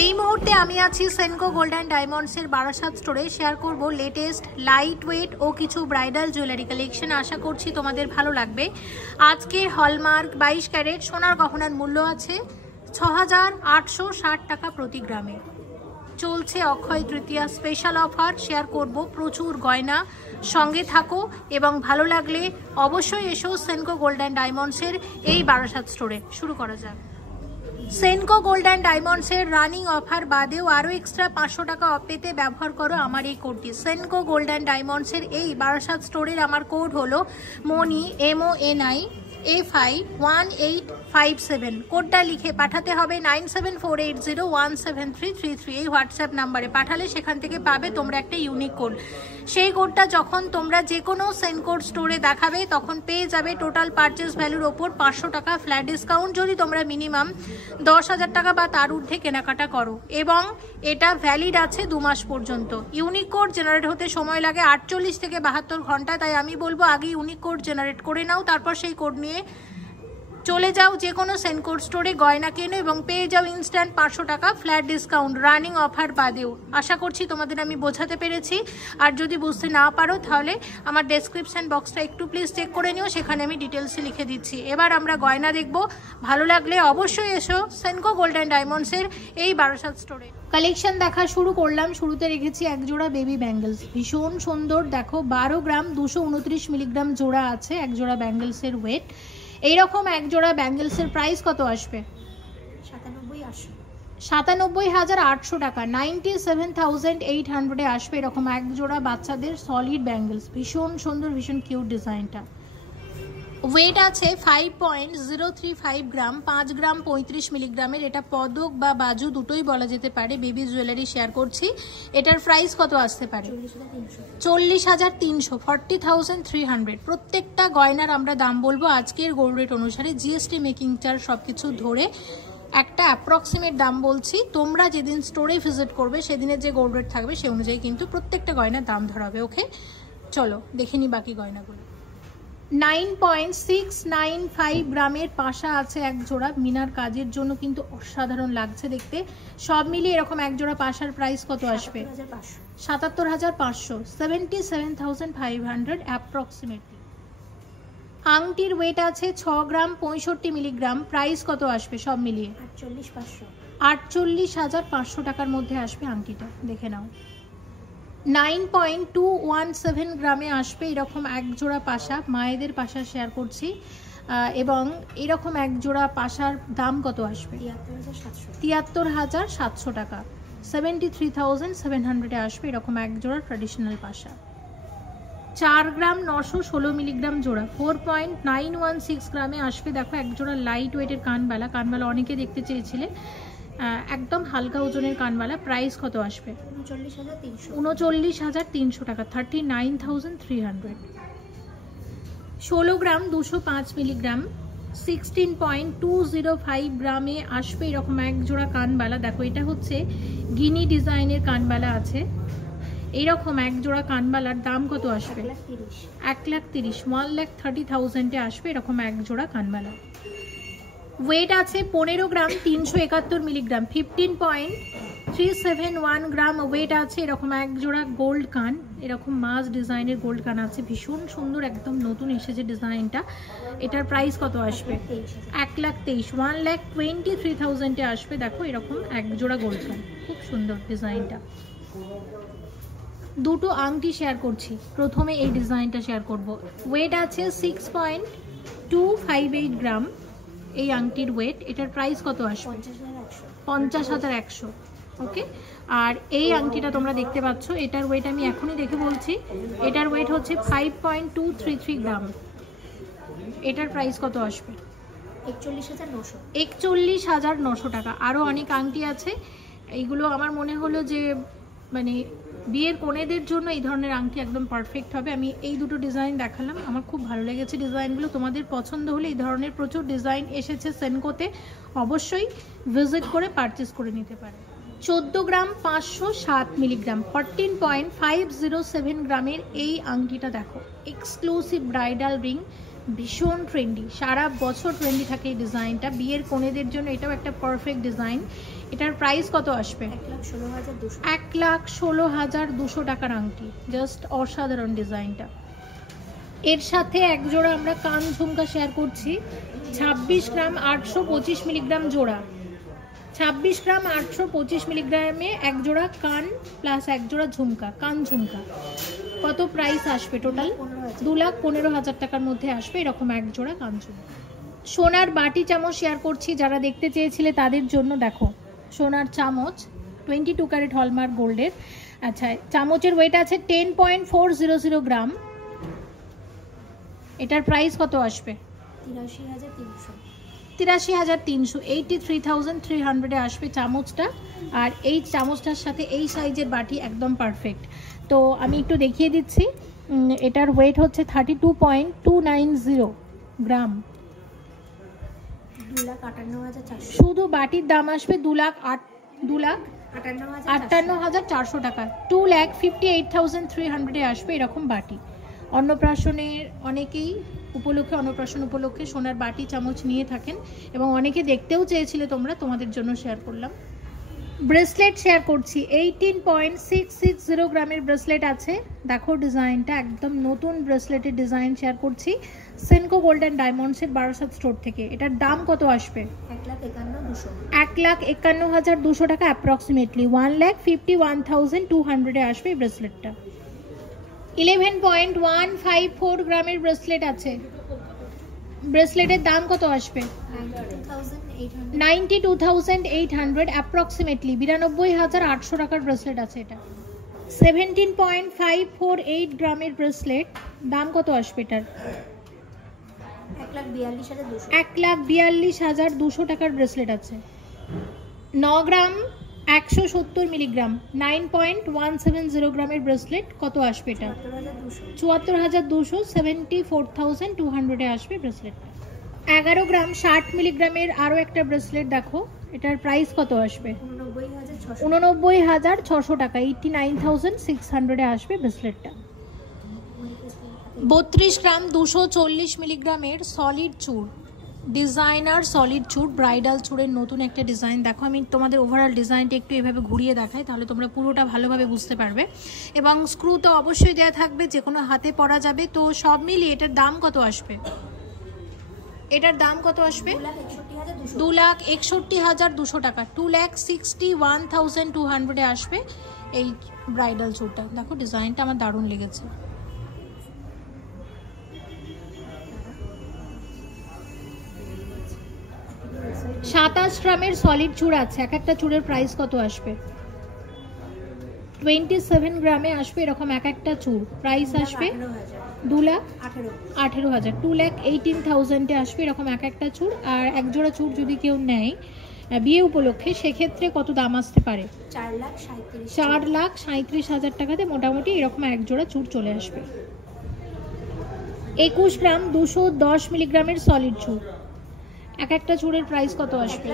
এই মুহূর্তে আমি আছি সেনকো গোল্ড অ্যান্ড ডায়মন্ডসের বারাসাত স্টোরে। শেয়ার করব লেটেস্ট লাইট ওয়েট ও কিছু ব্রাইডাল জুয়েলারি কালেকশন। আশা করছি তোমাদের ভালো লাগবে। আজকে হলমার্ক 22 ক্যারেট সোনার গহনার মূল্য আছে ৬,৮৬০ টাকা প্রতি গ্রামে। চলছে Akshaya Tritiya special offer. Share করব প্রচুর গয়না, সঙ্গে থাকো এবং ভালো লাগলে অবশ্যই এসো সেনকো গোল্ড অ্যান্ড ডায়মন্ডসের এই বারাসাত স্টোরে। শুরু করা যাক। সেনকো গোল্ড অ্যান্ড ডায়মন্ডসের রানিং অফার বাদেও আরও এক্সট্রা ৫০০ টাকা অফ পেতে ব্যবহার করো আমার এই কোডটি। সেনকো গোল্ড অ্যান্ড ডায়মন্ডসের এই বারাসাত স্টোরের আমার কোড হলো মনি MONI FI1857। কোডটা লিখে পাঠাতে হবে 9748017333। এই হোয়াটসঅ্যাপ নাম্বারে পাঠালে সেখান থেকে পাবে তোমরা একটা ইউনিক কোড। সেই কোডটা যখন তোমরা যে কোনো সেনকোর স্টোরে দেখাবে তখন পেয়ে যাবে টোটাল পারচেস ভ্যালুর ওপর ৫০০ টাকা ফ্ল্যাট ডিসকাউন্ট, যদি তোমরা মিনিমাম ১০,০০০ টাকা বা তার ঊর্ধ্বে কেনাকাটা করো। এবং এটা ভ্যালিড আছে ২ মাস পর্যন্ত। ইউনিক কোড জেনারেট হতে সময় লাগে ৪৮ থেকে ৭২ ঘন্টা। তাই আমি বলবো আগে ইউনিক কোড জেনারেট করে নাও, তারপর সেই কোড নিয়ে চলে যাও যে কোনো সেনকোর স্টোরে, গয়না কেনো এবং পেয়ে যাও ইনস্ট্যান্ট ৫০০ টাকা ফ্ল্যাট ডিসকাউন্ট রানিং অফার বাদেও। আশা করছি তোমাদের আমি বোঝাতে পেরেছি। আর যদি বুঝতে না পারো তাহলে আমার ডেসক্রিপশন বক্সটা একটু প্লিজ চেক করে নিও, সেখানে আমি ডিটেলসে লিখে দিচ্ছি। এবার আমরা গয়না দেখব। ভালো লাগলে অবশ্যই এসো সেনকো গোল্ড অ্যান্ড ডায়মন্ডসের এই বারাসাত স্টোরে। কালেকশন দেখা শুরু করলাম। শুরুতে রেখেছি এক জোড়া বেবি ব্যাঙ্গেলস, ভীষণ সুন্দর। দেখো ১২ গ্রাম ২২৯ মিলিগ্রাম জোড়া আছে এক জোড়া ব্যাঙ্গেলসের ওয়েট। এইরকম এক জোড়া ব্যাঙ্গেলসের প্রাইস কত আসবে? ৯৭,৮০০ টাকা, 97,800 আসবে। এরকম এক জোড়া বাচ্চাদের সলিড ব্যাঙ্গেলস, ভীষণ সুন্দর, ভীষণ কিউট ডিজাইনটা। ওয়েট আছে 5.035 গ্রাম, ৫ গ্রাম ৩৫ মিলিগ্রামের। এটা পদক বা বাজু দুটোই বলা যেতে পারে। বেবি জুয়েলারি শেয়ার করছি। এটার প্রাইস কত আসতে পারে? ৪০,৩০০, 40,300। প্রত্যেকটা গয়নার আমরা দাম বলবো আজকের গোল্ড রেট অনুসারে, GST মেকিং চার্জ সবকিছু ধরে একটা অ্যাপ্রক্সিমেট দাম বলছি। তোমরা যেদিন স্টোরে ভিজিট করবে সেদিনের যে গোল্ড রেট থাকবে সেই অনুযায়ী কিন্তু প্রত্যেকটা গয়নার দাম ধরা হবে। ওকে, চলো দেখে নি বাকি গয়নাগুলো। 9.695 গ্রামের পাশা আছে এক জোড়া, মিনার কাজের জন্য কিন্তু অসাধারণ লাগছে দেখতে। সব মিলিয়ে এরকম এক জোড়া পাশার প্রাইস কত আসবে? ৭৭,৫০০, 77,500 অ্যাপ্রক্সিমেটলি। আংটির ওয়েট আছে ৬ গ্রাম ৬৫ মিলিগ্রাম। প্রাইস কত আসবে সব মিলিয়ে? ৪৮,৫০০ টাকার মধ্যে আসবে আংটিটা, দেখে নাও। 9.217 গ্রামে আসবে এরকম এক জোড়া পাশা, মায়েদের পাশা শেয়ার করছি। এবং এরকম এক জোড়া পাশার দাম কত আসবে? ৭৩,৭০০ টাকা, 73,700 আসবে এরকম এক জোড়া ট্র্যাডিশনাল পাশা। ৪ গ্রাম ৯১৬ মিলিগ্রাম জোড়া, 4.916 গ্রামে আসবে। দেখো এক জোড়া লাইট ওয়েটের কানবালা। কানবালা অনেকে দেখতে চেয়েছিলে, একদম হালকা ওজনের কানবালা। প্রাইস কত আসবে? ৩৯,৩০০ টাকা, 39,300। ১৬ গ্রাম ২০৫ মিলিগ্রাম, 16.205 গ্রামে আসবে এরকম এক জোড়া কানবালা। দেখো এটা হচ্ছে গিনি ডিজাইনের কানবালা আছে। এইরকম এক জোড়া কানবালার দাম কত আসবে? ১,৩০,০০০, 1,30,000 আসবে এরকম এক জোড়া কানবালা। ওয়েট আছে ১৫ গ্রাম ৩৭১ মিলিগ্রাম, 15.371 গ্রাম ওয়েট আছে। এরকম এক জোড়া গোল্ড কান, এরকম মাছ ডিজাইনের গোল্ড কান আছে, ভীষণ সুন্দর, একদম নতুন এসেছে ডিজাইনটা। এটার প্রাইস কত আসবে? ১,২৩,০০০, 1,23,000 আসবে। দেখো এরকম এক জোড়া গোল্ড কান, খুব সুন্দর ডিজাইনটা। দুটো আংটি শেয়ার করছি। প্রথমে এই ডিজাইনটা শেয়ার করব। ওয়েট আছে 6.258 গ্রাম এই আংটির ওয়েট। এটার প্রাইস কত আসবে? ৫০,১০০। ওকে, আর এই আংটিটা তোমরা দেখতে পাচ্ছ, এটার ওয়েট আমি এখনই দেখে বলছি। এটার ওয়েট হচ্ছে 5.233 গ্রাম। এটার প্রাইস কত আসবে? ৪১,৯০০ টাকা। আরও অনেক আংটি আছে, এইগুলো আমার মনে হলো যে মানে বিয়ের কনেদের জন্য এই ধরনের আংটি একদম পারফেক্ট হবে। আমি এই দুটো ডিজাইন দেখালাম, আমার খুব ভালো লেগেছে ডিজাইনগুলো। তোমাদের পছন্দ হলে এই ধরনের প্রচুর ডিজাইন এসেছে সেনকোতে, অবশ্যই ভিজিট করে পারচেস করে নিতে পারে। ১৪ গ্রাম ৫০৭ মিলিগ্রাম, 14.507 গ্রামের এই আংটিটা দেখো, এক্সক্লুসিভ ব্রাইডাল রিং, ভীষণ ট্রেন্ডি, সারা বছর ট্রেন্ডি থাকে এই ডিজাইনটা। বিয়ের কনেদের জন্য এটাও একটা পারফেক্ট ডিজাইন। এটার প্রাইস কত আসবে? 1,16,200 টাকার আংটি। জাস্ট অসাধারণ ডিজাইনটা। এর সাথে এক জোড়া আমরা কান ঝুমকা শেয়ার করছি, 26 গ্রাম 825 মিলিগ্রাম জোড়া। 26 গ্রাম 825 মিলিগ্রামে এক জোড়া কান প্লাস এক জোড়া ঝুমকা, কান ঝুমকা। কত প্রাইস আসবে টোটাল? 2,15,000 টাকার মধ্যে আসবে এরকম এক জোড়া কান ঝুমকা। সোনার বাটি চামচ শেয়ার করছি, যারা দেখতে চেয়েছিলে তাদের জন্য। দেখো সোনার চামচ 22 ক্যারেট হলমার্ক গোল্ডের। আচ্ছা, চামচের ওয়েট আছে 10.400 গ্রাম। এটার প্রাইস কত আসবে? 83,300, 83,300 আসবে চামচটা। আর এই চামচটার সাথে এই সাইজের বাটি একদম পারফেক্ট। তো আমি একটু দেখিয়ে দিচ্ছি। এটার ওয়েট হচ্ছে 32.290 গ্রাম। 2,58,400। শুধু বাটির দাম আসবে 2,58,400 টাকা। 2,58,300 আসবে এরকম বাটি। অন্নপ্রাশনের অনেকেই অন্নপ্রাশন উপলক্ষে সোনার বাটি চামচ নিয়ে থাকেন এবং অনেকে দেখতেও চেয়েছিলে তোমরা, তোমাদের জন্য শেয়ার করলাম। ব্রেসলেট শেয়ার করছি, 18.660 গ্রামের ব্রেসলেট আছে। দেখো ডিজাইনটা একদম নতুন ব্রেসলেটের ডিজাইন শেয়ার করছি, সেনকো গোল্ড অ্যান্ড ডায়মন্ডসের বারাসাত স্টোর থেকে। এটার দাম কত আসবে? 1,51,200 টাকা অ্যাপ্রক্সিমেটলি। 1,51,200 আসবে এই ব্রেসলেটটা। 11.154 গ্রামের ব্রেসলেট আছে। ব্রেসলেটের দাম কত আসবে? 92,800 অ্যাপ্রক্সিমেটলি। 92,800 টাকার ব্রেসলেট আছে এটা। 17.548 গ্রামের ব্রেসলেট, দাম কত আসবে এটার? 1,42,200 টাকার ব্রেসলেট আছে। 9 গ্রাম 170 মিলিগ্রাম, 9.170 গ্রামের ব্রেসলেট, কত আসবে এটা? 74,200, 74,200 আসবে ব্রেসলেটটা। 11 গ্রাম 60 মিলিগ্রামের আরও একটা ব্রেসলেট দেখো, এটার প্রাইস কত আসবে? 89,600 টাকা, 89,600 আসবে ব্রেসলেটটা। 32 গ্রাম 240 মিলিগ্রামের সলিড চূড়, ডিজাইনার সলিড চূড়, ব্রাইডাল চূড়ের নতুন একটা ডিজাইন। দেখো আমি তোমাদের ওভারঅল ডিজাইনটা একটু এভাবে ঘুরিয়ে দেখাই, তাহলে তোমরা পুরোটা ভালোভাবে বুঝতে পারবে। এবং স্ক্রু তো অবশ্যই দেওয়া থাকবে, যে কোনো হাতে পরা যাবে। তো সব মিলিয়ে এটার দাম কত আসবে? এটার দাম কত আসবে? 2,61,200 টাকা, 2,61,200 আসবে এই ব্রাইডাল চূড়টা। দেখো ডিজাইনটা আমার দারুণ লেগেছে। 27 গ্রামের সলিড চূড় আছে। এক একটা চূড়ের প্রাইস কত আসবে? 27 গ্রামে আসবে এরকম এক একটা চূড়। প্রাইস আসবে 2,18,000, 2,18,000 আসবে এরকম এক একটা চূড়। আর এক জোড়া চূড় যদি কেউ নেয় বিয়ে উপলক্ষে, সেক্ষেত্রে কত দাম আসতে পারে? 4,37,000 টাকাতে মোটামুটি এরকম এক জোড়া চূড় চলে আসবে। 21 গ্রাম 210 মিলিগ্রামের সলিড চূড়। এক একটা চূড়ের প্রাইস কত আসবে?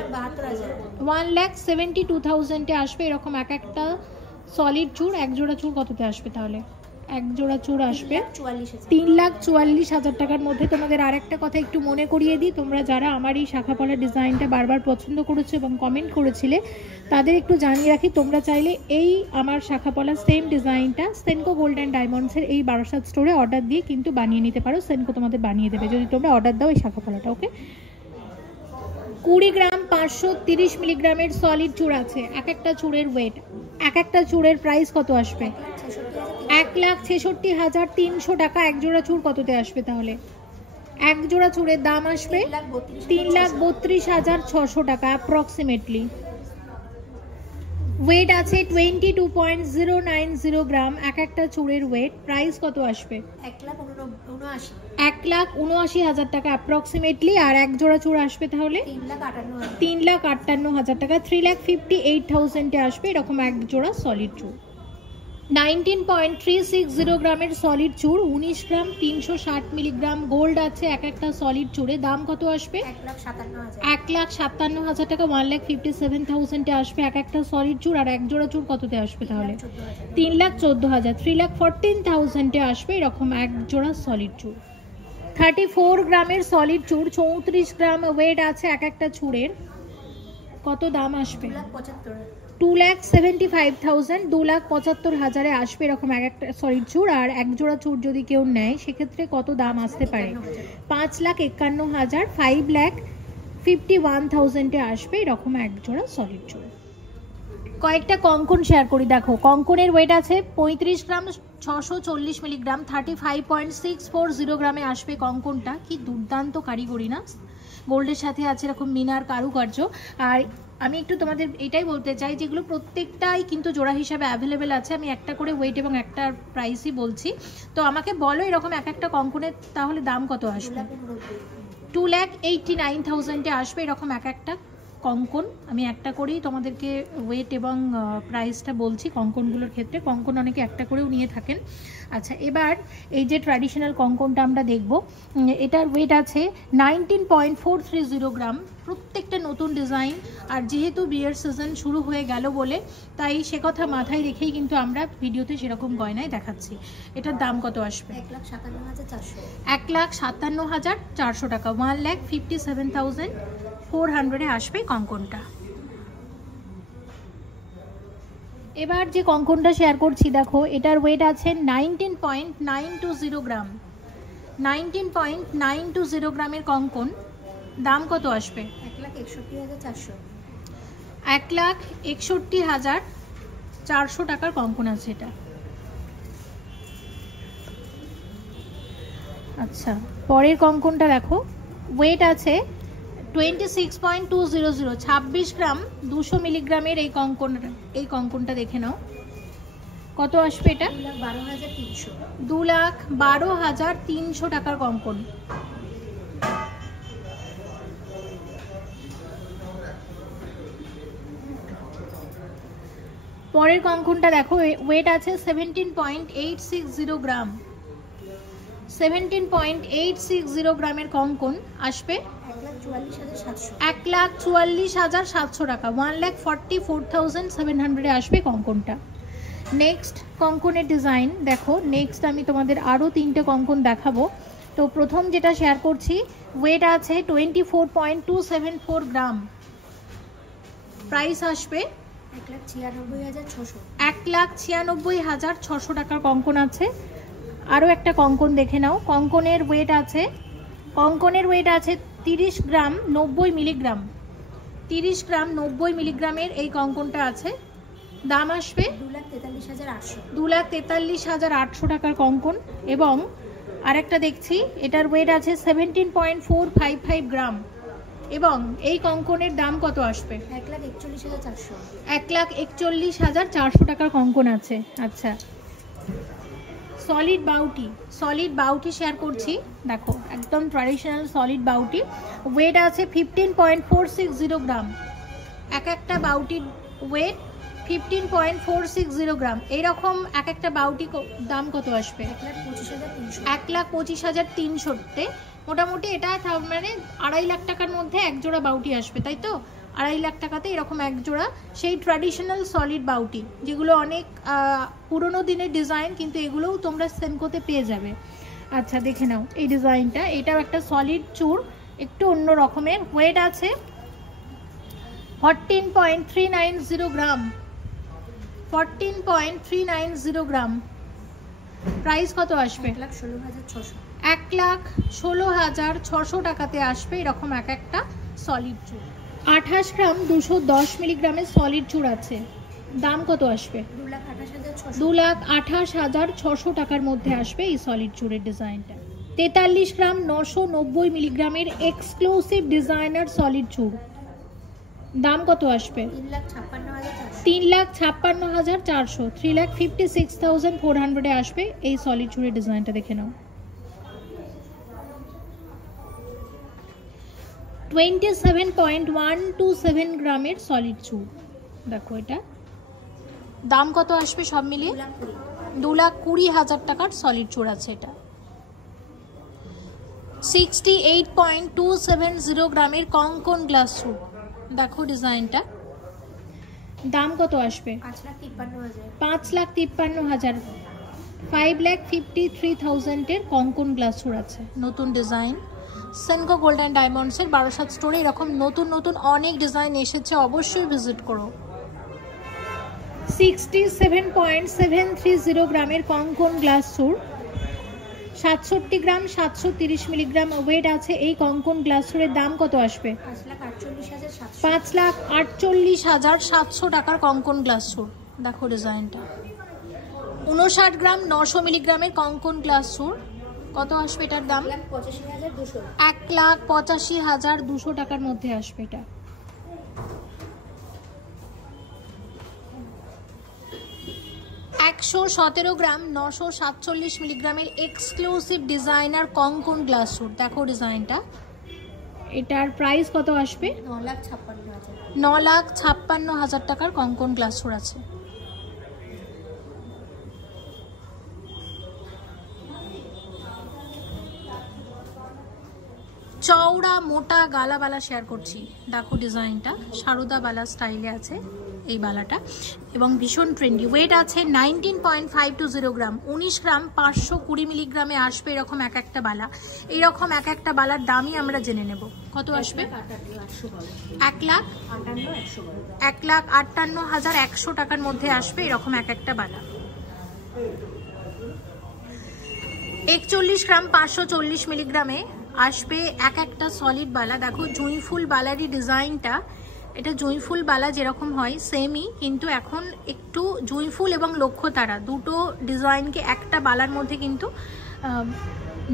1,72,000 আসবে এরকম এক একটা সলিড চূড়। এক জোড়া চূড় কততে আসবে তাহলে? এক জোড়া চূড় আসবে 3,44,000 টাকার মধ্যে। তোমাদের আর একটা কথা একটু মনে করিয়ে দিই, তোমরা যারা আমার এই শাখা পলা ডিজাইনটা বারবার পছন্দ করেছো এবং কমেন্ট করেছিলে, তাদের একটু জানিয়ে রাখি, তোমরা চাইলে এই আমার শাখা পলা সেম ডিজাইনটা সেনকো গোল্ড অ্যান্ড ডায়মন্ডসের এই বারাসাত স্টোরে অর্ডার দিয়ে কিন্তু বানিয়ে নিতে পারো। সেনকো তোমাদের বানিয়ে দেবে যদি তোমরা অর্ডার দাও এই শাখা পলাটা। ওকে, 20 গ্রাম 530 মিলিগ্রামের সলিড চূড় আছে। এক একটা চূড়ের ওয়েট, এক একটা চূড়ের প্রাইস কত আসবে? 1,66,300 টাকা। এক জোড়া চূড় কততে আসবে তাহলে? এক জোড়া চূড়ের দাম আসবে 3,32,600 টাকা অ্যাপ্রক্সিমেটলি। ওয়েট আছে 22.090 গ্রাম এক একটা চূড়ের ওয়েট। প্রাইস কত আসবে? 1,79,000 টাকা অ্যাপ্রক্সিমেটলি। আর এক জোড়া চূড় আসবে তাহলে 3,58,000 টাকা, 3,58,000 আসবে এরকম এক জোড়া সলিড চূড়। 19.360 গ্রামের সলিড চূড়, 19 গ্রাম 360 মিলিগ্রাম গোল্ড আছে এক একটা সলিড চূড়ে। দাম কত আসবে? 1,57,000 টাকা, 1,57,000 আসবে এক একটা সলিড চূড়। আর এক জোড়া চূড় কততে আসবে তাহলে? 3,14,000, 3,14,000 আসবে এরকম এক জোড়া সলিড চূড়। 34 গ্রামের সলিড চুড়, 34 গ্রাম ওয়েট আছে এক একটা চুড়ের। কত দাম আসবে? 2,75,000, 2,75,000 আসবে এরকম এক একটা সলিড চুড়। আর এক জোড়া চুড় যদি কেউ নেয় সেক্ষেত্রে কত দাম আসতে পারে? 5,51,000, 5,51,000 আসবে এরকম এক জোড়া সলিড চুড়। কয়েকটা কঙ্কন শেয়ার করি। দেখো কঙ্কনের ওয়েট আছে 35 গ্রাম, 640 মিলিগ্রাম, 35.640 গ্রামে আসবে কঙ্কনটা। কি দুর্দান্ত কারিগরি না, গোল্ডের সাথে আছে এরকম মিনার কারুকার্য। আর আমি একটু তোমাদের এটাই বলতে চাই, যেগুলো প্রত্যেকটাই কিন্তু জোড়া হিসাবে অ্যাভেলেবেল আছে। আমি একটা করে ওয়েট এবং একটা প্রাইসই বলছি, তো আমাকে বলো এরকম এক একটা কঙ্কনের তাহলে দাম কত আসবে? 2,89,000 আসবে এরকম এক একটা কঙ্কন। আমি একটা করেই তোমাদেরকে ওয়েট এবং প্রাইসটা বলছি কঙ্কনগুলোর ক্ষেত্রে। কঙ্কন অনেকে একটা করেও নিয়ে থাকেন। আচ্ছা, এবার এই যে ট্র্যাডিশনাল কঙ্কনটা আমরা দেখব, এটার ওয়েট আছে 19.430 গ্রাম। প্রত্যেকটা নতুন ডিজাইন, আর যেহেতু বিয়ের সিজন শুরু হয়ে গেল বলে তাই সে কথা মাথায় রেখেই কিন্তু আমরা ভিডিওতে সেরকম গয়নায় দেখাচ্ছি। এটার দাম কত আসবে? 1,57,400 টাকা, 1,57,400 আসবে কঙ্কনটা। এবার যে কঙ্কনটা শেয়ার করছি দেখো, এটার ওয়েট আছে 19.920 গ্রাম, 19.920 গ্রামের কঙ্কন। দাম কত আসবে? 1,61,400, 1,61,400 টাকার কঙ্কন আছে এটা। আচ্ছা, পরের কঙ্কনটা দেখো, ওয়েট আছে 26.200, 26 গ্রাম, 200 মিলিগ্রামের এই কঙ্কনটা দেখে নাও কত আসবে এটা? 2,12,300, 2,12,300 টাকার কঙ্কন। পরের কঙ্কনটা দেখো, ওয়েট আছে 17.860 গ্রাম, 17.860 গ্রামের কঙ্কন আসবে 1,44,700 টাকা, 1,44,700 আসবে কঙ্কনটা। নেক্সট কঙ্কনের ডিজাইন দেখো, নেক্সট আমি তোমাদের আরও 3টে কঙ্কন দেখাবো। তো প্রথম যেটা শেয়ার করছি, ওয়েট আছে 24.274 গ্রাম, প্রাইস আসবে 1,96,600, 1,96,600 টাকার কঙ্কন আছে। আরও একটা কঙ্কন দেখে নাও। কঙ্কনের ওয়েট আছে 30 গ্রাম 90 মিলিগ্রাম, 30 গ্রাম 90 মিলিগ্রামের এই কঙ্কনটা আছে। দাম আসবে 2,43,800, 2,43,800 টাকার কঙ্কন। এবং আরেকটা দেখছি, এটার ওয়েট আছে 17.455 গ্রাম, এবং এই কঙ্কনের দাম কত আসবে? 1,41,400, 1,41,400 টাকার কঙ্কন আছে। আচ্ছা, সলিড বাউটি শেয়ার করছি। দেখো একদম ট্র্যাডিশনাল সলিড বাউটি, ওয়েট আছে 15.460 গ্রাম, এক একটা বাউটির ওয়েট 15.460 গ্রাম। এইরকম এক একটা বাউটি দাম কত আসবে? 1,25,300, মোটামুটি এটা মানে 2.5 লাখ টাকার মধ্যে এক জোড়া বাউটি আসবে, তাই তো? 2.5 লাখ টাকাতে এরকম এক জোড়া সেই ট্র্যাডিশনাল সলিড বাউটি, যেগুলো অনেক পুরোনো দিনের ডিজাইন, কিন্তু এগুলোও তোমরা সেনকোতে পেয়ে যাবে। আচ্ছা, দেখে নাও এই ডিজাইনটা, এটাও একটা সলিড চূড়, একটু অন্য রকমের। ওয়েট আছে 14.390 গ্রাম, 14.390 গ্রাম। প্রাইস কত আসবে? 1,16,600, 1,16,600 টাকাতে আসবে এরকম এক একটা সলিড চূড়। 28 গ্রাম 210 মিলিগ্রামের সলিড চূড় আছে। দাম কত আসবে? 2,28,600 টাকার মধ্যে আসবে এই সলিড চূড়ের ডিজাইনটা। 43 গ্রাম 990 মিলিগ্রামের এক্সক্লুসিভ ডিজাইনার সলিড চূড়। দাম কত আসবে? 3,56,400, 3,56,400 আসবে এই সলিড চূড়ের ডিজাইনটা। দেখে নাও। 27.127 গ্রামের সলিড চূড়। দেখো এটা দাম কত আসবে সব মিলিয়ে? 2,20,000 টাকার সলিড চূড় আছে এটা। 68.270 গ্রামের কঙ্কন গ্লাস চূড়। দেখো ডিজাইনটা, দাম কত আসবে? 5,53,000, 5,53,000। 5,53,000 এর কঙ্কন গ্লাসুর আছে, নতুন ডিজাইন। সেনকো গোল্ড অ্যান্ড ডায়মন্ডসের বারাসাত স্টোরে এরকম নতুন নতুন অনেক ডিজাইন এসেছে, অবশ্যই ভিজিট করো। 67.730 গ্রামের কঙ্কন গ্লাসুর, 67 গ্রাম 730 মিলিগ্রাম ওয়েট আছে। এই কঙ্কন গ্লাসুরের দাম কত আসবে? 5,48,700 টাকার কঙ্কন গ্লাসুর। দেখো ডিজাইনটা। 59 গ্রাম 900 মিলিগ্রামের কঙ্কন গ্লাসুর, কত আসবে এটার দাম? 1,85,200 টাকার মধ্যে আসবে এটা। 117 গ্রাম 947 মিলিগ্রামের এক্সক্লুসিভ ডিজাইনার কঙ্কন গ্লাসুর। দেখো ডিজাইনটা, এটার প্রাইস কত আসবে? 9,56,000 টাকার কঙ্কন গ্লাসুর আছে। চওড়া মোটা গালাবালা শেয়ার করছি, দেখো ডিজাইনটা সারদা বালা স্টাইলে আছে এই বালাটা, এবং ভীষণ ট্রেন্ডি। ওয়েট আছে 19.520 গ্রাম, 19 গ্রাম 520 মিলিগ্রামে আসবে এরকম এক একটা বালা। এইরকম এক একটা বালার দামই আমরা জেনে নেব, কত আসবে? 1,58,100 টাকার মধ্যে আসবে এরকম এক একটা বালা। 41 গ্রাম 540 মিলিগ্রামে আসবে এক একটা সলিড বালা। দেখো জুঁইফুল বালারই ডিজাইনটা, এটা জুঁইফুল বালা যেরকম হয় সেমই, কিন্তু এখন একটু জুঁইফুল এবং লক্ষ্যতারা দুটো ডিজাইনকে একটা বালার মধ্যে কিন্তু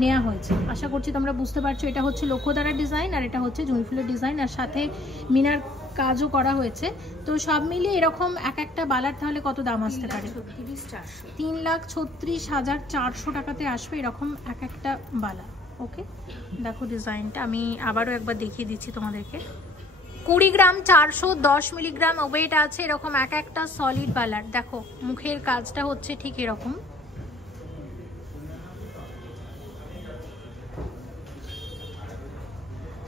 নেওয়া হয়েছে। আশা করছি তোমরা বুঝতে পারছো, এটা হচ্ছে লক্ষ্যতারা ডিজাইন আর এটা হচ্ছে জুঁইফুলের ডিজাইন, আর সাথে মিনার কাজও করা হয়েছে। তো সব মিলিয়ে এরকম এক একটা বালার তাহলে কত দাম আসতে পারে? 3,36,400 টাকাতে আসবে এরকম এক একটা বালা। ওকে, দেখো ডিজাইনটা আমি আবারও একবার দেখিয়ে দিচ্ছি তোমাদেরকে। 20 গ্রাম 410 মিলিগ্রাম ওয়েট আছে এরকম এক একটা সলিড বালার। দেখো মুখের কাজটা হচ্ছে ঠিক এরকম।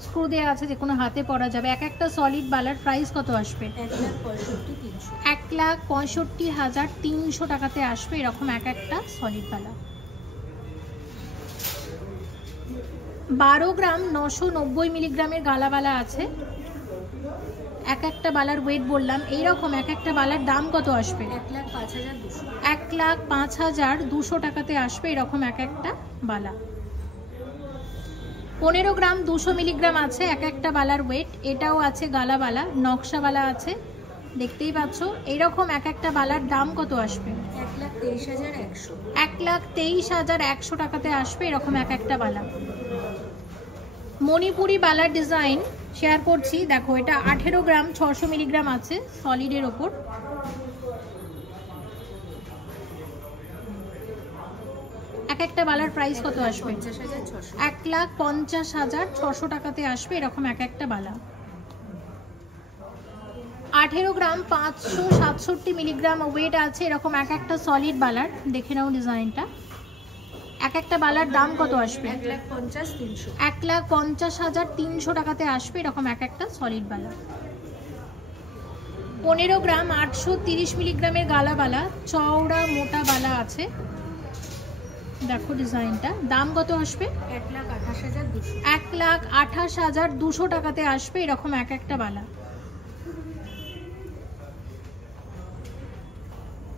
স্ক্রু দেওয়া আছে, যে কোনো হাতে পরা যাবে। এক একটা সলিড বালার প্রাইস কত আসবে? 1,65,300 টাকাতে আসবে এরকম এক একটা সলিড বালা। 12 গ্রাম 990 মিলিগ্রামের গালাবালা আছে, এক একটা বালার ওয়েট বললাম। এইরকম এক একটা বালার দাম কত আসবে? 1,05,200 টাকাতে আসবে এরকম এক একটা বালা। 15 গ্রাম 200 মিলিগ্রাম আছে এক একটা বালার ওয়েট। এটাও আছে গালাবালা, নকশাবালা আছে, দেখতেই পাচ্ছ। এইরকম এক একটা বালার দাম কত আসবে? 1,23,100 টাকাতে আসবে এরকম এক একটা বালা। মণিপুরি বালার ডিজাইন শেয়ার করছি, দেখো এটা 18 গ্রাম 600 মিলিগ্রাম আছে সলিডের ওপর। এক একটা বালার প্রাইস কত আসবে? 1,50,600 টাকাতে আসবে এরকম এক একটা বালা। 18 গ্রাম 567 মিলিগ্রাম ওয়েট আছে এরকম এক একটা সলিড বালার। দেখে নাও ডিজাইনটা। এক একটা বালার দাম কত আসবে? 1,50,300 টাকাতে আসবে এরকম এক একটা সলিড বালা। 15 গ্রাম 830 মিলিগ্রামের গালাবালা, চওড়া মোটা বালা আছে। দেখো ডিজাইনটা, দাম কত আসবে? 1,28,200 টাকাতে আসবে এরকম এক একটা বালা।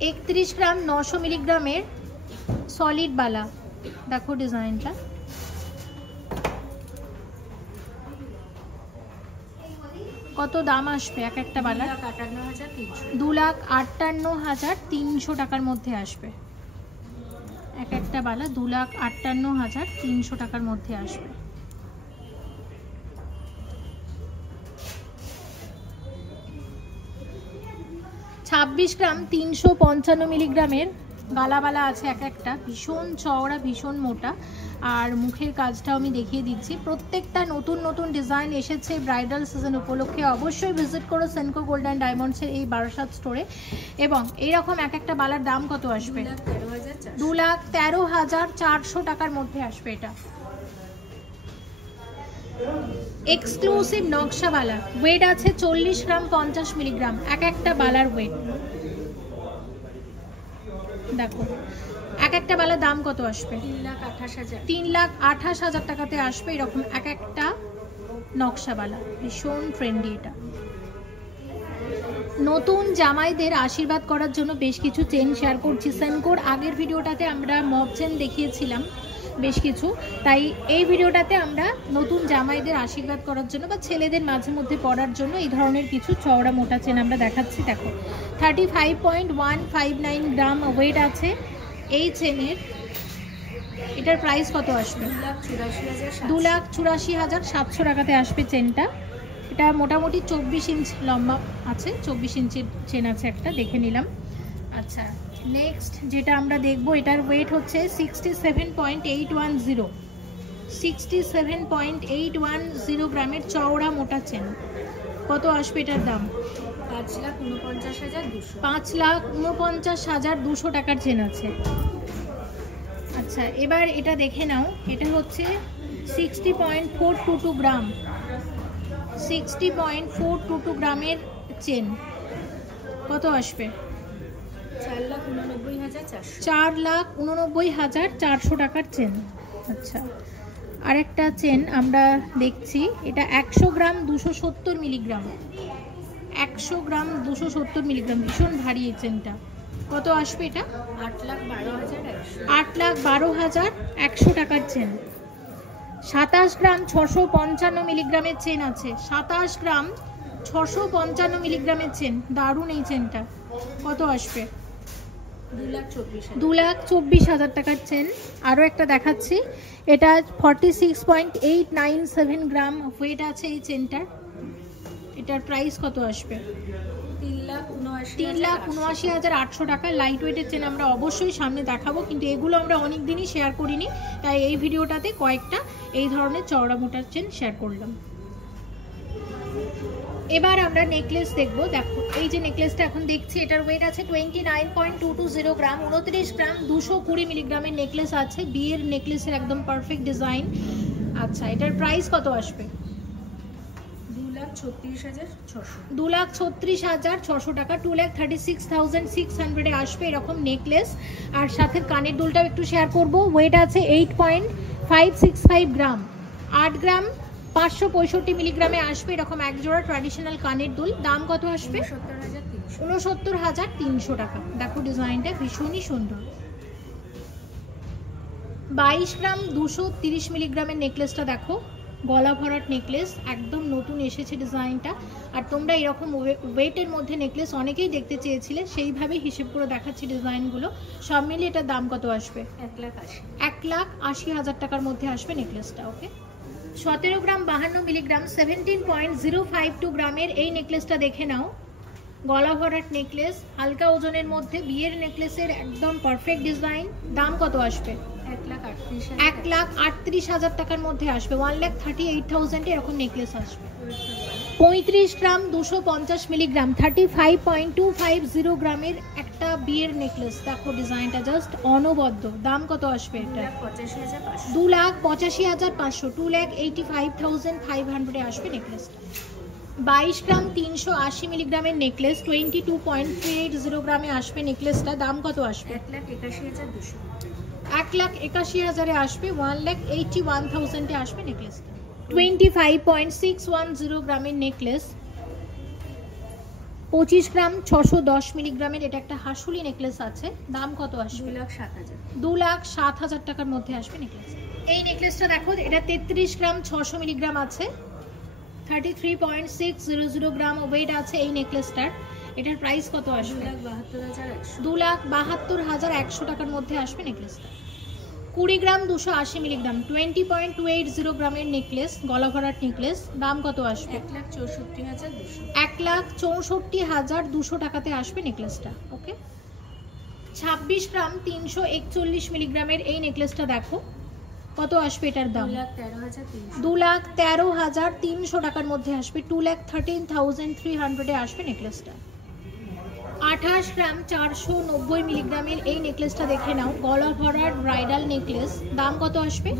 31 গ্রাম 900 মিলিগ্রামের সলিড বালা। দেখো ডিজাইনটা, কত দাম আসবে এক একটা বালা? 2,58,300 টাকার মধ্যে আসবে এক একটা বালা। 2,58,300 টাকার মধ্যে আসবে। 26 গ্রাম 355 মিলিগ্রামের গালাবালা আছে এক একটা, ভীষণ চওড়া ভীষণ মোটা, আর মুখের কাজটাও আমি দেখিয়ে দিচ্ছি। প্রত্যেকটা নতুন নতুন ডিজাইন এসেছে ব্রাইডাল সিজন উপলক্ষে। অবশ্যই ভিজিট করো সেনকো গোল্ড অ্যান্ড ডায়মন্ডসের এই বারাসাত স্টোরে। এবং এইরকম এক একটা বালার দাম কত আসবে? 2,13,400 টাকার মধ্যে আসবে এটা। এক্সক্লুসিভ নকশা বালা, ওয়েট আছে 40 গ্রাম 50 মিলিগ্রাম এক একটা বালার ওয়েট। দেখো এক একটা বালার দাম কত আসবে? 3,28,000। 3,28,000 টাকাতে আসবে এরকম এক একটা নকশাবালা, ভীষণ ট্রেন্ডি। এটা নতুন জামাইদের আশীর্বাদ করার জন্য বেশ কিছু চেন শেয়ার করছি। সেনকোর আগের ভিডিওটাতে আমরা মব চেন দেখিয়েছিলাম বেশ কিছু, তাই এই ভিডিওটাতে আমরা নতুন জামাইদের আশীর্বাদ করার জন্য বা ছেলেদের মাঝে মধ্যে পরার জন্য এই ধরনের কিছু চওড়া মোটা চেন আমরা দেখাচ্ছি। দেখো 35.159 গ্রাম ওয়েট আছে এই চেনের। এটার প্রাইস কত আসবে? 2,84,700 টাকাতে আসবে চেনটা। এটা মোটামুটি 24 ইঞ্চ লম্বা আছে, 24 ইঞ্চির চেন আছে একটা, দেখে নিলাম। আচ্ছা, নেক্সট যেটা আমরা দেখবো এটার ওয়েট হচ্ছে 67.810 67.810 গ্রামের চওড়া মোটা চেন। কত আসবে এটার দাম? 5,49,200। 5,49,200 টাকার চেন আছে। আচ্ছা, এবার এটা দেখে নাও। এটা হচ্ছে 60.422 গ্রাম, 60.422 গ্রামের চেন। কত আসবে? 4,89,400 টাকার চেন। আচ্ছা, আরেকটা চেন আমরা দেখছি। এটা 100 গ্রাম 270 মিলিগ্রাম, 100 গ্রাম 270 মিলিগ্রাম, ভীষণ ভারী এই চেনটা। কত আসবে এটা? 8,12,100 টাকার চেন। 27 গ্রাম 655 মিলিগ্রামের চেন আছে, 27 গ্রাম 655 মিলিগ্রামের চেন। দারুণ এই চেনটা। কত আসবে? 2,24,000 টাকার চেন। আরও একটা দেখাচ্ছি। এটা 46.897 গ্রাম ওয়েট আছে এই চেনটার। এটার প্রাইস কত আসবে? 3,79,800 টাকা। লাইট ওয়েটের চেন আমরা অবশ্যই সামনে দেখাবো, কিন্তু এগুলো আমরা অনেক দিনই শেয়ার করিনি, তাই এই ভিডিওটাতে কয়েকটা এই ধরনের চওড়া মোটার চেন শেয়ার করলাম। এবার আমরা নেকলেস দেখবো। দেখো এই যে নেকলেসটা এখন দেখছি, এটার ওয়েট আছে 29.220 গ্রাম, 29 গ্রাম 220 মিলিগ্রামের নেকলেস আছে। বিয়ের নেকলেসের একদম পারফেক্ট ডিজাইন। আচ্ছা, এটার প্রাইস কত আসবে? 2,36,600 টাকা, 2,36,600 আসবে এরকম নেকলেস। আর সাথে কানের দুলটাও একটু শেয়ার করব। ওয়েট আছে 8.565 গ্রাম, 8 গ্রাম 565 মিলিগ্রামে আসবে এরকম এক জোড়া ট্র্যাডিশনাল কানের দুল। দাম কত আসবে? 69,300 টাকা। দেখো ডিজাইনটা ভীষণই সুন্দর। 22 গ্রাম 230 মিলিগ্রামের নেকলেসটা দেখো, গলা ভরাট নেকলেস, একদম নতুন এসেছে ডিজাইনটা। আর তোমরা এরকম ওয়েটের মধ্যে নেকলেস অনেকেই দেখতে চেয়েছিলে, সেইভাবে হিসেব করে দেখাচ্ছি ডিজাইনগুলো। সব মিলিয়ে এটার দাম কত আসবে? 1,80,000 টাকার মধ্যে আসবে নেকলেসটা। ওকে, 17 গ্রাম 52 মিলিগ্রাম 17.052 গ্রামের এই নেকলেসটা দেখে নাও। গলা ভরাট নেকলেস, হালকা ওজনের মধ্যে, বিয়ের নেকলেসের একদম পারফেক্ট ডিজাইন। দাম কত আসবে? 1,38,000 টাকার মধ্যে আসবে। 1,38,000 এরকম নেকলেস আসবে। 35 গ্রাম 250 মিলিগ্রাম 35.250 গ্রামের একটা বিয়ের নেকলেস। দেখো ডিজাইনটা জাস্ট অনবদ্য। দাম কত আসবে এটা? 2,85,500, 2,85,500 আসবে নেকলেসটা। 22 গ্রাম 380 মিলিগ্রামের নেকলেস, 22.380 গ্রামে আসবে নেকলেসটা। দাম কত আসবে? 1,81,200। 1,81,000 আসবে। 1,81,000 আসবে নেকলেসটা। 25.610 গ্রামের নেকলেস, 25 গ্রাম 610 মিলিগ্রামের এটা একটা হাসুলি নেকলেস আছে। দাম কত আসবে? 2,07,000 টাকার মধ্যে আসবে নেকলেস। এই নেকলেসটা দেখো, এটা 33 গ্রাম 600 মিলিগ্রাম আছে, 33.600 গ্রাম ওয়েট আছে এই নেকলেসটার। এটার প্রাইস কত আসবে? 2,72,100 টাকার মধ্যে আসবে নেকলেসটা। 20 গ্রাম 280 মিলিগ্রাম 20.280 গ্রামের নেকলেস, গলা ভরাট নেকলেস। দাম কত আসবে? 1,64,200 টাকাতে আসবে নেকলেসটা। ওকে, 26 গ্রাম 341 মিলিগ্রামের এই নেকলেসটা দেখো, কত আসবে এটার দাম? 2,13,300 টাকার মধ্যে আসবে। 2,13,300 আসবে নেকলেসটা। 28 গ্রাম 490 মিলিগ্রামের এই নেকলেসটা দেখে নাও, গলা ভরাট ব্রাইডাল নেকলেস। দাম কত আসবে?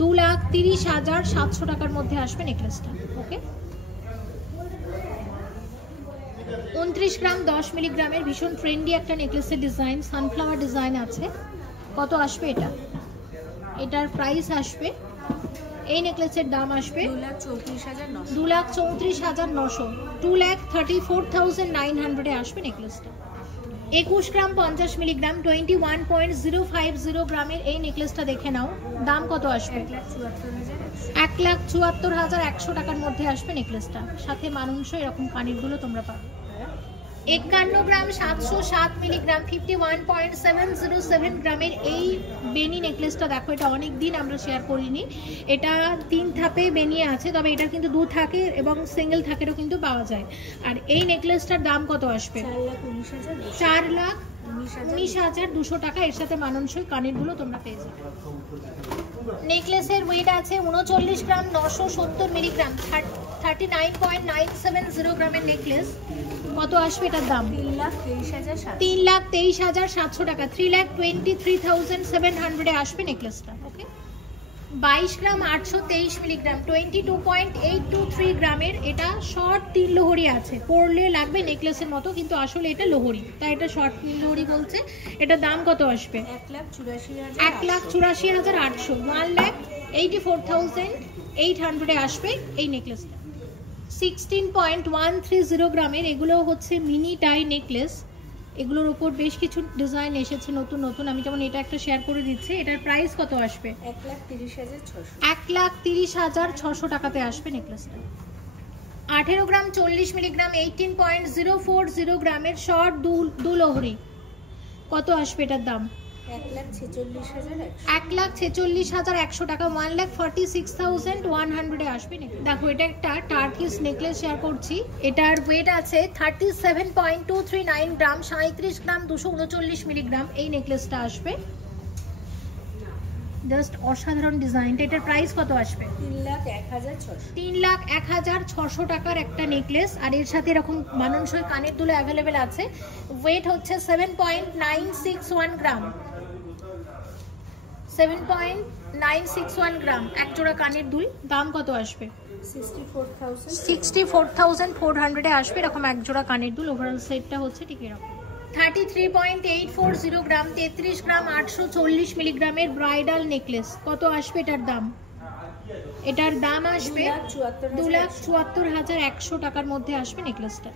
2,30,700 টাকার মধ্যে আসবে নেকলেসটা। ওকে, 29 গ্রাম 10 মিলিগ্রামের ভীষণ ট্রেন্ডি একটা নেকলেসের ডিজাইন, সানফ্লাওয়ার ডিজাইন আছে। কত আসবে এটা? এটার প্রাইস আসবে, এই নেকলেসের দাম আসবে 2,34,900, 2,34,900 আসবে নেকলেসটা। 21 গ্রাম 50 মিলিগ্রাম 21.050 গ্রামের এই নেকলেসটা দেখে নাও, দাম কত আসবে? 1,74,100 টাকার মধ্যে আসবে নেকলেসটা। সাথে মানানসই এরকম কানেরগুলো তোমরা পাবে। 51 গ্রাম 707 মিলিগ্রাম 51.707 গ্রামের এই বেনি নেকলেসটা দেখো, এটা অনেক দিন আমরা শেয়ার করিনি। এটা 3 ধাপে বেনি আছে, তবে এটা কিন্তু 2 থাকে এবং সিঙ্গেল থাকেরও কিন্তু পাওয়া যায়। আর এই নেকলেসটার দাম কত আসবে? 4,19,200 টাকা। এর সাথে মানানসই কানেরগুলো তোমরা পেয়ে যাবে। নেকলেসের ওয়েট আছে 39 গ্রাম 970 মিলিগ্রাম 39.970 গ্রামের নেকলেস। কত আসবে এটার দাম? 3,23,700 টাকা, 3,23,700 আসবে নেকলেসটা। ওকে। 22 গ্রাম 823 মিলিগ্রাম 22.823 গ্রামের এটা শর্ট 3 লোহরি আছে। পরলে লাগবে নেকলেসের মতো, কিন্তু আসলে এটা লোহরি, তাই এটা শর্ট 3 লোহরি বলছে। এটার দাম কত আসবে? 1,84,800, 1,84,800 আসবে এই নেকলেসটা। 16.130 গ্রামের এগুলো হচ্ছে মিনি টাই নেকলেস। এগুলোর উপর বেশ কিছু ডিজাইন এসেছে নতুন নতুন, আমি যেমন এটা একটা শেয়ার করে দিচ্ছি। এটার প্রাইস কত আসবে? 1,30,600 টাকাতে আসবে নেকলেসটা। 18 গ্রাম 40 মিলিগ্রাম 18.040 গ্রামের শর্ট দুলোহরি। কত আসবে এটার দাম? 1,46,100 টাকা, 1,46,100 আসবে। দেখো এটা একটা টার্কিশ নেকলেস শেয়ার করছি। এটার ওয়েট আছে 37.239 গ্রাম, 37 গ্রাম 239 মিলিগ্রাম এই নেকলেসটা আসবে। জাস্ট অসাধারণ ডিজাইনটা। এটার প্রাইস কত আসবে? 3,01,600 টাকার একটা নেকলেস। আর এর সাথে এরকম মানানসই কানের দুল অ্যাভেলেবেল আছে। ওয়েট হচ্ছে 7.961 গ্রাম, 7.961 গ্রাম এক জোড়া কানের দুল। দাম কত আসবে? 64,400 আসবে এরকম এক জোড়া কানের দুল। ওভারঅল সেটটা হচ্ছে ঠিক এরকম। 33.840 গ্রাম 33 গ্রাম 840 মিলিগ্রামের ব্রাইডাল নেকলেস। কত আসবে এটার দাম? এটার দাম আসবে 2,74,100 টাকার মধ্যে আসবে নেকলেসটা।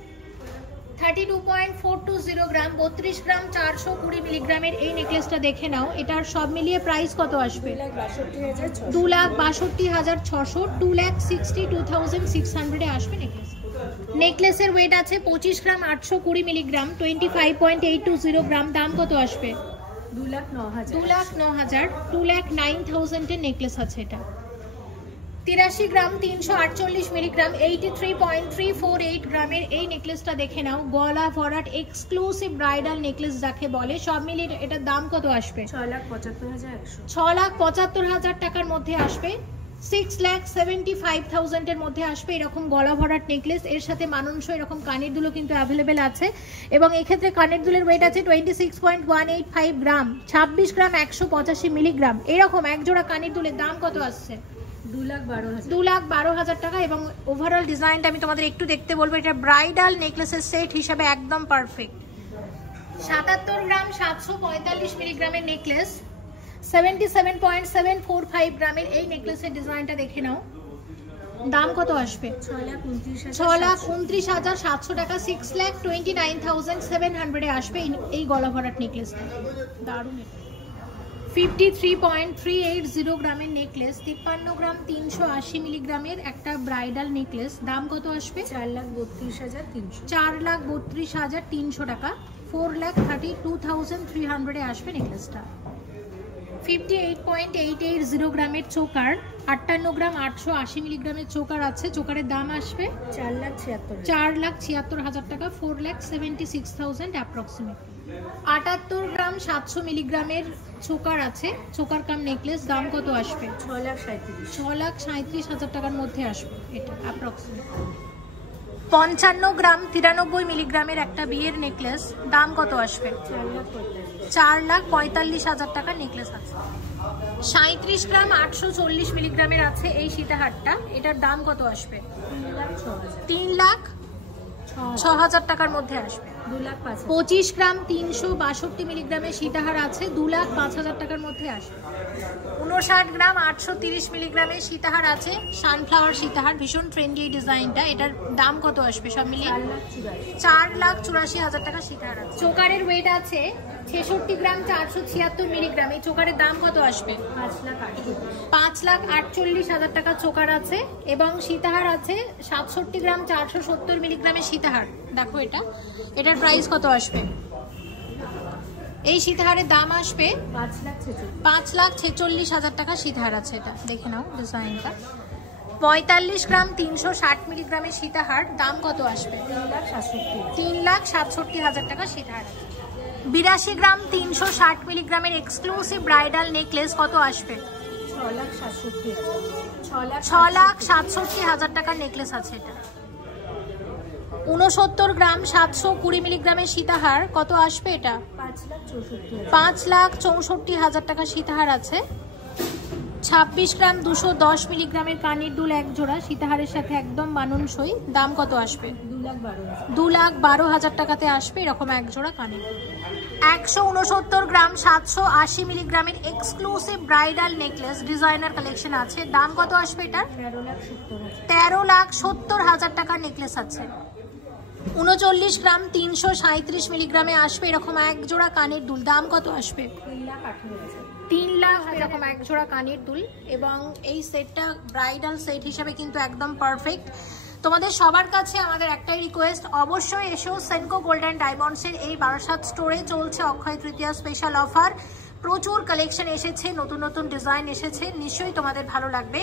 32.420 গ্রাম 32 গ্রাম 420 মিলিগ্রামের এই নেকলেসটা দেখে নাও। এটার সব মিলিয়ে প্রাইস কত আসবে? 2,62,600, 2,62,600 আসবে নেকলেস। নেকলেসের ওয়েট আছে 25 গ্রাম 820 মিলিগ্রাম 25.820 গ্রাম। দাম কত আসবে? 2,09,000, 2,09,000 এর নেকলেস আছে এটা। 83 গ্রাম 348 মিলিগ্রাম 83.348 গ্রামের এই নেকলেসটা দেখে নাও। গলা ভরাট এক্সক্লুসিভ ব্রাইডাল নেকলেস যাকে বলে। সব মিলিয়ে এটার দাম কত আসবে? 6,75,100 টাকার মধ্যে আসবে। 6,75,000 এর মধ্যে আসবে এরকম গলা ভরাট নেকলেস। এর সাথে মানানসই এরকম কানের দুলও কিন্তু অ্যাভেলেবেল আছে। এবং এক্ষেত্রে কানের দুলের ওয়েট আছে 26.185 গ্রাম, 26 গ্রাম 185 মিলিগ্রাম। এরকম এক জোড়া কানের দুলের দাম কত আসছে? 2,12,000 টাকা। এবং ওভারঅল ডিজাইনটা আমি তোমাদের একটু দেখতে বলবো। এটা ব্রাইডাল নেকলেসের সেট হিসাবে একদম পারফেক্ট। 77 গ্রাম 745 মিলিগ্রামের নেকলেস, 77.745 গ্রামের এই নেকলেসের ডিজাইনটা দেখে নাও। দাম কত আসবে? 6,29,700 টাকা, 6,29,700 আসবে এই গলা ভরাট নেকলেসটা। দারুণ। 53.380 গ্রামের নেকলেস, 53 গ্রাম 380 মিলিগ্রামের একটা ব্রাইডাল নেকলেস। দাম কত আসবে? 4,32,300 টাকা, 4,32,300 আসবে নেকলেসটা। 58.880 গ্রামের চোকার, 58 গ্রাম 880 মিলিগ্রামের চোকার আছে। চোকারের দাম আসবে 4,76,000 টাকা, 4,76,000 অ্যাপ্রক্সিমেট। 78 গ্রাম 700 মিলিগ্রামের চোকার আছে, চোকার কাম নেকলেস। দাম কত আসবে? 6,37,000 টাকার মধ্যে আসবে এটা অ্যাপ্রক্সিমেট। 55 গ্রাম 93 মিলিগ্রামের একটা বিয়ের নেকলেস। দাম কত আসবে? 4,45,000 টাকার নেকলেস আছে। 37 গ্রাম 840 মিলিগ্রামের আছে এই সীতাহারটা। এটার দাম কত আসবে? 6000 টাকার মধ্যে আসবে। 2,05,000 25 গ্রাম 362 মিলিগ্রামের সীতাহার আছে, 2,05,000 টাকার মধ্যে আসবে। 59 গ্রাম 830 মিলিগ্রামের সীতাহার আছে, সানফ্লাওয়ার সীতাহার, ভীষণ ট্রেন্ডি এই ডিজাইনটা। এটার দাম কত আসবে সব মিলিয়ে? 4,84,000 টাকা সীতাহার আছে। চোকারের ওয়েট আছে 66 গ্রাম 476 মিলিগ্রাম। এই চোকারের দাম কত আসবে? 5,48,000 টাকা চোকার আছে। এবং সীতাহার আছে 67 গ্রাম 470 মিলিগ্রামের সীতাহার। দেখো এটার প্রাইস কত আসবে? এই সীতাহারের দাম আসবে 5,46,000 টাকা সীতাহার আছে। এটা দেখে নাও ডিজাইনটা। 45 গ্রাম 360 মিলিগ্রামের সীতাহার, দাম কত আসবে? 3,67,000 টাকা সীতাহার। 82 গ্রাম 360 মিলিগ্রামের এক্সক্লুসিভ ব্রাইডাল নেকলেস কত আসবে? 6,67,000 টাকার নেকলেস আছে এটা। 69 গ্রাম 720 মিলিগ্রামের সীতাহার কত আসবে? এটা 5,64,000 টাকা সীতাহার আছে। 26 গ্রাম 210 মিলিগ্রামের কানের দুল এক জোড়া, সীতাহারের সাথে একদম মানানসই, দাম কত আসবে? 2,12,000 টাকাতে আসবে এরকম এক জোড়া কানের। 169 গ্রাম 780 মিলিগ্রামের exclusive bridal necklace designer collection আছে, দাম কত আসবে? এটা 13,70,000 টাকার নেকলেস আছে। 39 গ্রাম 337 মিলিগ্রামে আসবে এরকম এক জোড়া কানের দুল, দাম কত আসবে? 3 লাখ এরকম এক জোড়া কানের দুল। এবং এই সেটটা ব্রাইডাল সেট হিসাবে কিন্তু একদম পারফেক্ট। তোমাদের সবার কাছে আমাদের একটাই রিকোয়েস্ট, অবশ্যই এসো সেনকো গোল্ড অ্যান্ড ডায়মন্ডসের এই বারাসাত স্টোরে। চলছে অক্ষয় তৃতীয়া স্পেশাল অফার, প্রচুর কালেকশন এসেছে, নতুন নতুন ডিজাইন এসেছে, নিশ্চয়ই তোমাদের ভালো লাগবে।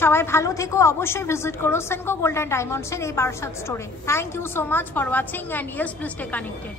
সবাই ভালো থেকো, অবশ্যই ভিজিট করো সেনকো গোল্ড অ্যান্ড ডায়মন্ডসের এই বারাসাত স্টোরে। Thank you so much for watching and yes please stay connected.